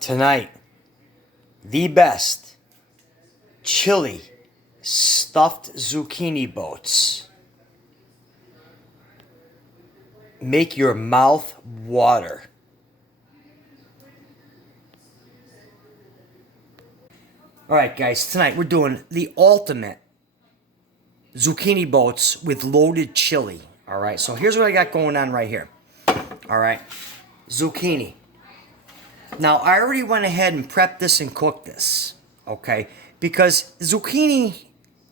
Tonight, the best chili stuffed zucchini boats. Make your mouth water. Alright guys, tonight we're doing the ultimate zucchini boats with loaded chili. Alright, so here's what I got going on right here. Alright, zucchini. Now, I already went ahead and prepped this and cooked this, okay? Because zucchini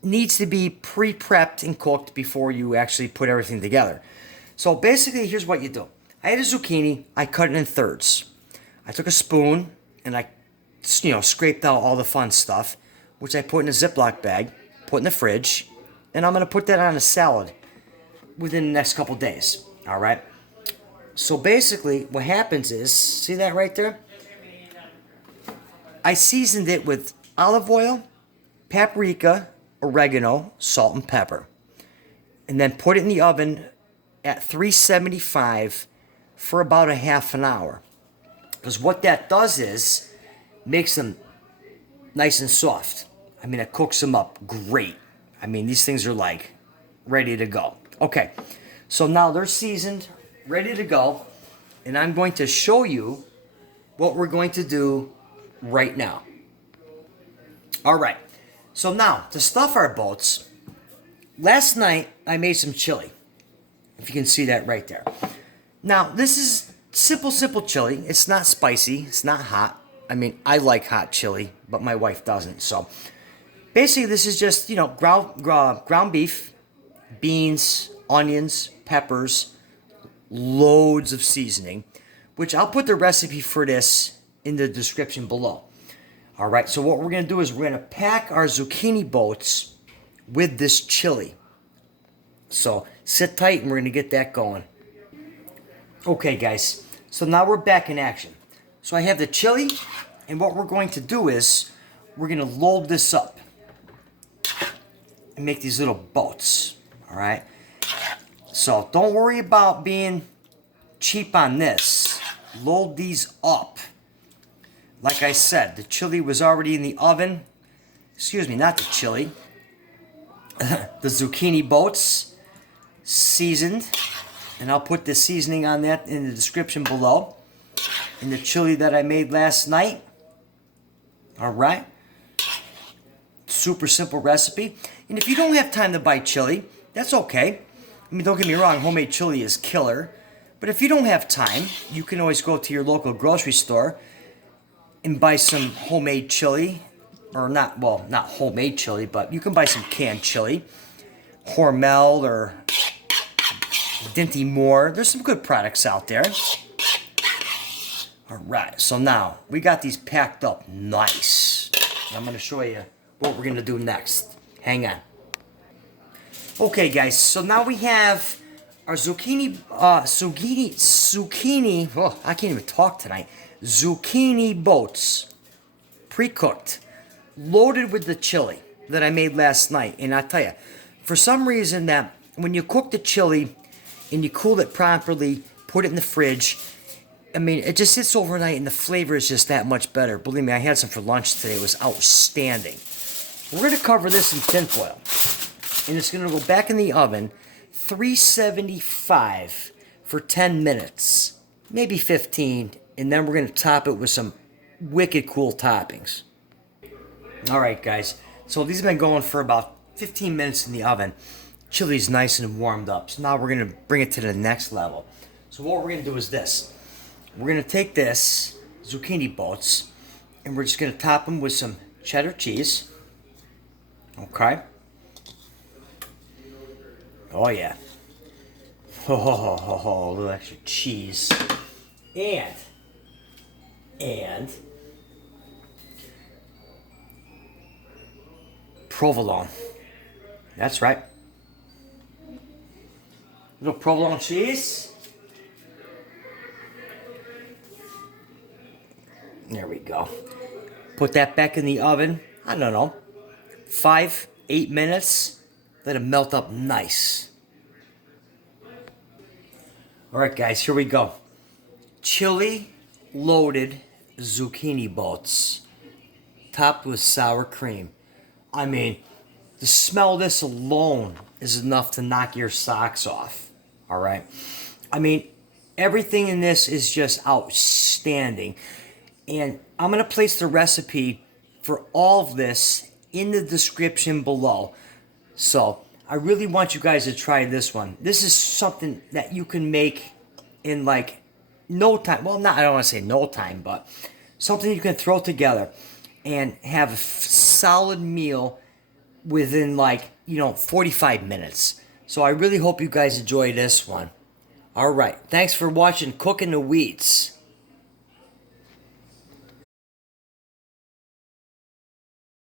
needs to be pre-prepped and cooked before you actually put everything together. So basically, here's what you do. I had a zucchini, I cut it in thirds. I took a spoon and I, scraped out all the fun stuff, which I put in a Ziploc bag, put in the fridge, and I'm gonna put that on a salad within the next couple days, all right? So basically, what happens is, see that right there? I seasoned it with olive oil, paprika, oregano, salt, and pepper. And then put it in the oven at 375 for about a half an hour. Because what that does is, makes them nice and soft. I mean, it cooks them up great. I mean, these things are like ready to go. Okay, so now they're seasoned, ready to go. And I'm going to show you what we're going to do right now. Alright, so now to stuff our boats, last night I made some chili. If you can see that right there. Now, this is simple chili. It's not spicy, it's not hot. I mean, I like hot chili, but my wife doesn't. So, basically this is just, ground beef, beans, onions, peppers, loads of seasoning, which I'll put the recipe for this in the description below. Alright, so what we're going to do is we're going to pack our zucchini boats with this chili. So sit tight and we're going to get that going. Okay guys, so now we're back in action. So I have the chili, and what we're going to do is we're going to load this up and make these little boats. Alright, so don't worry about being cheap on this. Load these up. Like I said, the chili was already in the oven. Excuse me, not the chili. The zucchini boats, seasoned. And I'll put the seasoning on that in the description below. And the chili that I made last night. Alright. Super simple recipe. And if you don't have time to buy chili, that's okay. I mean, don't get me wrong, homemade chili is killer. But if you don't have time, you can always go to your local grocery store and buy some homemade chili, or not homemade chili, but you can buy some canned chili, Hormel or Dinty Moore. There's some good products out there. Alright, so now we got these packed up nice. I'm going to show you what we're going to do next. Hang on. Okay guys, so now we have our zucchini, oh, I can't even talk tonight. Zucchini boats, pre-cooked, loaded with the chili that I made last night. And I tell you, for some reason that when you cook the chili and you cool it properly, put it in the fridge, I mean, it just sits overnight and the flavor is just that much better. Believe me, I had some for lunch today. It was outstanding. We're going to cover this in tin foil. And it's going to go back in the oven, 375 for 10 minutes, maybe 15. And then we're going to top it with some wicked cool toppings. Alright guys, so these have been going for about 15 minutes in the oven. Chili's nice and warmed up. So now we're going to bring it to the next level. So what we're going to do is this. We're going to take this zucchini boats and we're just going to top them with some cheddar cheese. Okay. Oh yeah. Oh, a little extra cheese. And provolone. That's right. Little provolone cheese. There we go. Put that back in the oven. I don't know. 5-8 minutes. Let it melt up nice. Alright guys, here we go. Chili loaded zucchini boats topped with sour cream. I mean, the smell of this alone is enough to knock your socks off. All right. I mean, everything in this is just outstanding. And I'm going to place the recipe for all of this in the description below. So I really want you guys to try this one. This is something that you can make in like no time. Well, not, I don't want to say no time, but something you can throw together and have a solid meal within like, 45 minutes. So I really hope you guys enjoy this one. All right. Thanks for watching Cooking the Wheats.